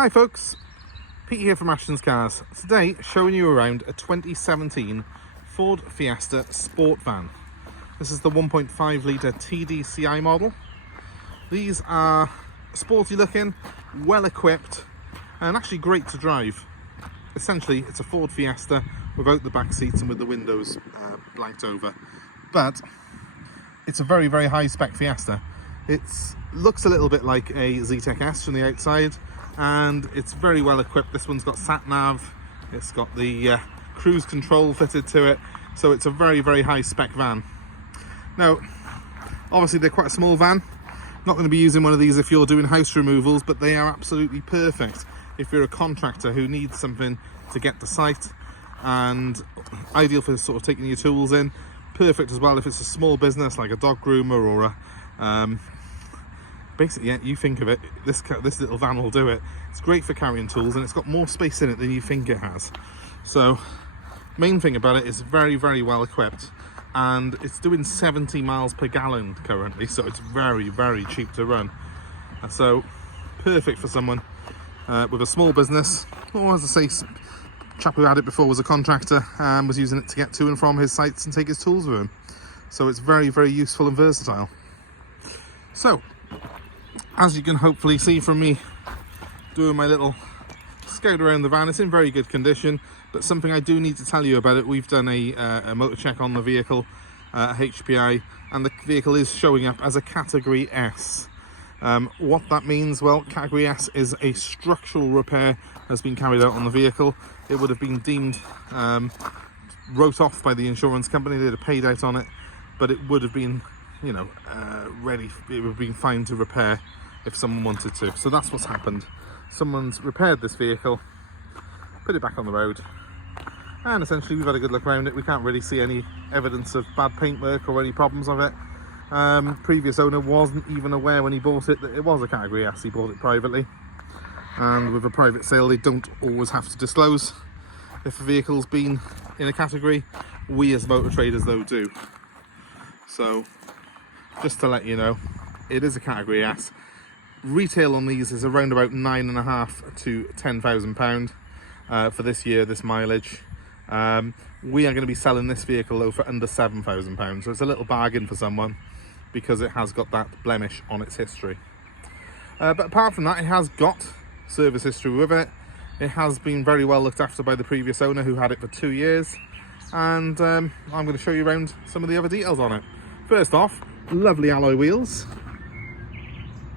Hi folks, Pete here from Ashton's Cars. Today showing you around a 2017 Ford Fiesta Sport van. This is the 1.5 litre TDCI model. These are sporty looking, well equipped and actually great to drive. Essentially it's a Ford Fiesta without the back seats and with the windows blanked over. But it's a very, very high spec Fiesta. It looks a little bit like a Zetec S from the outside, and it's very well equipped. This one's got sat nav, it's got the cruise control fitted to it, so it's a very, very high spec van. Now obviously they're quite a small van, not going to be using one of these if you're doing house removals, but they are absolutely perfect if you're a contractor who needs something to get to site, and ideal for sort of taking your tools in. Perfect as well if it's a small business like a dog groomer or a basically, yeah, you think of it, this little van will do it. It's great for carrying tools and it's got more space in it than you think it has. So main thing about it is very, very well equipped, and it's doing 70 miles per gallon currently, so it's very, very cheap to run. So perfect for someone with a small business, or as I say, chap who had it before was a contractor and was using it to get to and from his sites and take his tools with him. So it's very, very useful and versatile. So as you can hopefully see from me doing my little scout around the van, it's in very good condition. But something I do need to tell you about it, we've done a motor check on the vehicle, HPI, and the vehicle is showing up as a Category S. What that means, well, Category S is a structural repair has been carried out on the vehicle. It would have been deemed wrote off by the insurance company. They'd have paid out on it, but it would have been, you know, ready. It would have been fine to repair if someone wanted to. So that's what's happened. Someone's repaired this vehicle, put it back on the road, and essentially we've had a good look around it. We can't really see any evidence of bad paintwork or any problems of it. Previous owner wasn't even aware when he bought it that it was a Category S. He bought it privately, and with a private sale they don't always have to disclose if a vehicle's been in a category. We as motor traders though do. So just to let you know, it is a Category S. Retail on these is around about £9,500 to £10,000 for this year, this mileage. We are going to be selling this vehicle though for under £7,000, so it's a little bargain for someone because it has got that blemish on its history. But apart from that, it has got service history with it. It has been very well looked after by the previous owner who had it for 2 years, and I'm going to show you around some of the other details on it. First off, lovely alloy wheels.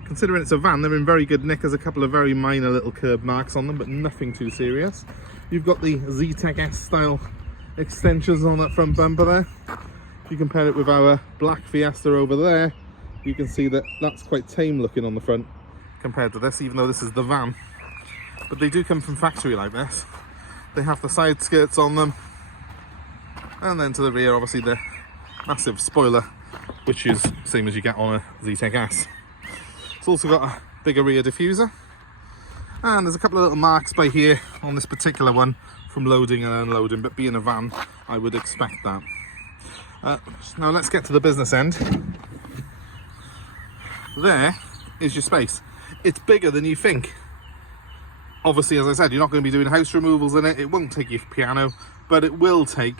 Considering it's a van, they're in very good nick. There's a couple of very minor little curb marks on them, but nothing too serious. You've got the Zetec S style extensions on that front bumper there. If you compare it with our black Fiesta over there, you can see that that's quite tame looking on the front compared to this, even though this is the van. But they do come from factory like this. They have the side skirts on them, and then to the rear obviously the massive spoiler, which is the same as you get on a Zetec S. It's also got a bigger rear diffuser, and there's a couple of little marks by here on this particular one from loading and unloading, but being a van I would expect that. Now let's get to the business end. There is your space. It's bigger than you think. Obviously, as I said, you're not going to be doing house removals in it. It won't take your piano, but it will take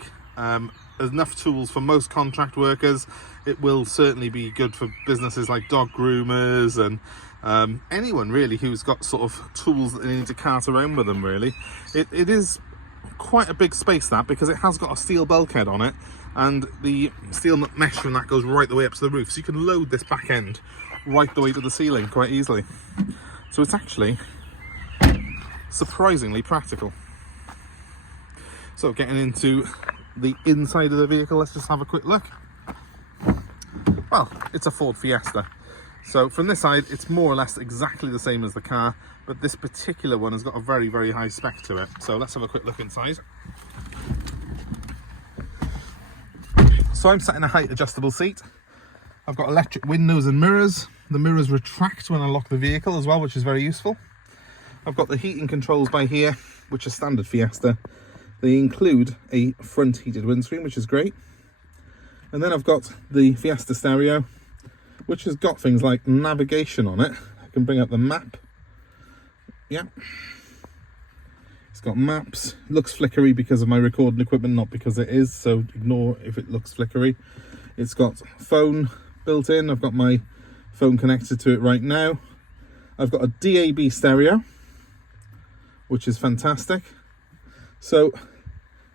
enough tools for most contract workers. It will certainly be good for businesses like dog groomers and anyone really who's got sort of tools that they need to cart around with them, really. It is quite a big space, that, because it has got a steel bulkhead on it, and the steel mesh from that goes right the way up to the roof, so you can load this back end right the way to the ceiling quite easily. So it's actually surprisingly practical. So getting into the inside of the vehicle, let's just have a quick look. Well, it's a Ford Fiesta, so from this side it's more or less exactly the same as the car, but this particular one has got a very, very high spec to it. So let's have a quick look inside. So I'm sat in a height adjustable seat. I've got electric windows and mirrors. The mirrors retract when I lock the vehicle as well, which is very useful. I've got the heating controls by here, which are standard Fiesta. They include a front heated windscreen, which is great. And then I've got the Fiesta stereo, which has got things like navigation on it. I can bring up the map, yeah, it's got maps. It looks flickery because of my recording equipment, not because it is, so ignore if it looks flickery. It's got phone built in. I've got my phone connected to it right now. I've got a DAB stereo, which is fantastic. So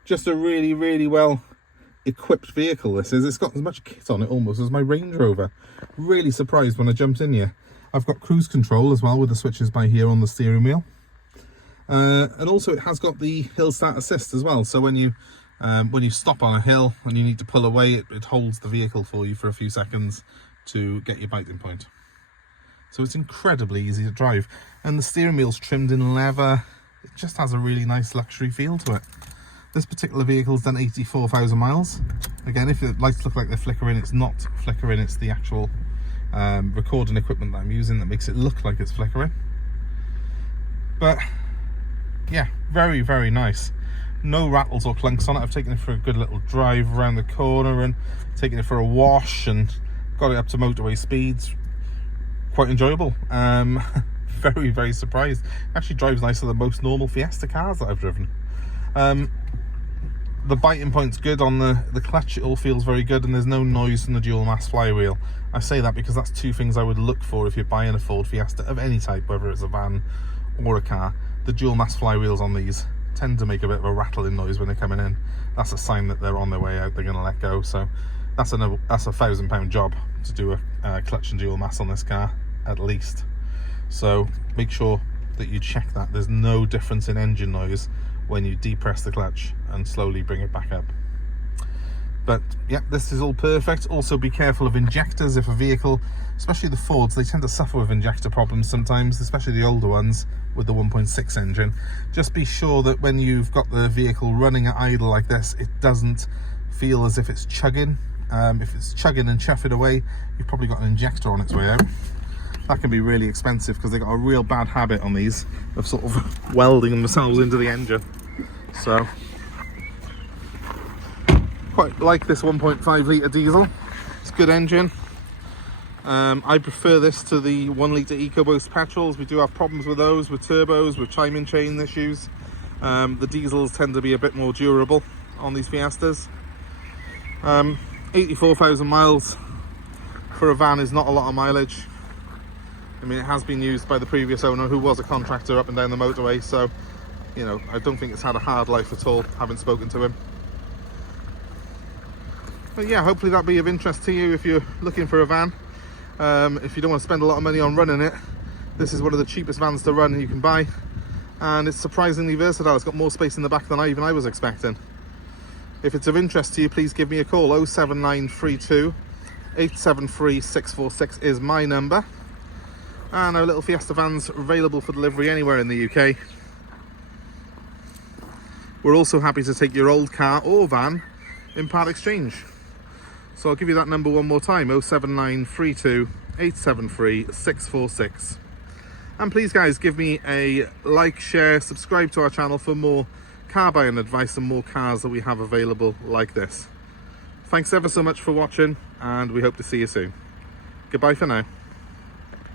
just a really, really well equipped vehicle this is. It's got as much kit on it almost as my Range Rover. Really surprised when I jumped in here. I've got cruise control as well with the switches by here on the steering wheel. And also it has got the Hillstat Assist as well. So when you stop on a hill and you need to pull away, it holds the vehicle for you for a few seconds to get your biting point. So it's incredibly easy to drive. And the steering wheel's trimmed in leather. It just has a really nice luxury feel to it. This particular vehicle's done 84,000 miles. Again, if the lights look like they're flickering, it's not flickering, it's the actual recording equipment that I'm using that makes it look like it's flickering. But yeah, very, very nice. No rattles or clunks on it. I've taken it for a good little drive around the corner and taken it for a wash and got it up to motorway speeds. Quite enjoyable. Very, very surprised. Actually drives nicer than most normal Fiesta cars that I've driven. The biting point's good on the clutch. It all feels very good, and there's no noise from the dual mass flywheel. I say that because that's two things I would look for if you're buying a Ford Fiesta of any type, whether it's a van or a car. The dual mass flywheels on these tend to make a bit of a rattling noise when they're coming in. That's a sign that they're on their way out, they're going to let go. So that's a £1,000 job to do a clutch and dual mass on this car at least. So make sure that you check that there's no difference in engine noise when you depress the clutch and slowly bring it back up. But yeah, this is all perfect. Also be careful of injectors. If a vehicle, especially the Fords, they tend to suffer with injector problems sometimes, especially the older ones with the 1.6 engine. Just be sure that when you've got the vehicle running at idle like this, it doesn't feel as if it's chugging. If it's chugging and chuffing away, you've probably got an injector on its way out. That can be really expensive because they've got a real bad habit on these of sort of welding themselves into the engine. So quite like this 1.5 litre diesel. It's a good engine. I prefer this to the 1 litre EcoBoost petrols. We do have problems with those, with turbos, with timing chain issues. The diesels tend to be a bit more durable on these Fiestas. 84,000 miles for a van is not a lot of mileage. I mean, it has been used by the previous owner, who was a contractor up and down the motorway, so you know, I don't think it's had a hard life at all, having spoken to him. But yeah, hopefully that'll be of interest to you if you're looking for a van. If you don't want to spend a lot of money on running it, this is one of the cheapest vans to run you can buy, and it's surprisingly versatile. It's got more space in the back than I was expecting. If it's of interest to you, please give me a call. 07932 873 646 is my number. And our little Fiesta vans are available for delivery anywhere in the UK. We're also happy to take your old car or van in part exchange. So I'll give you that number one more time, 07932 873 646. And please guys, give me a like, share, subscribe to our channel for more car buying advice and more cars that we have available like this. Thanks ever so much for watching, and we hope to see you soon. Goodbye for now.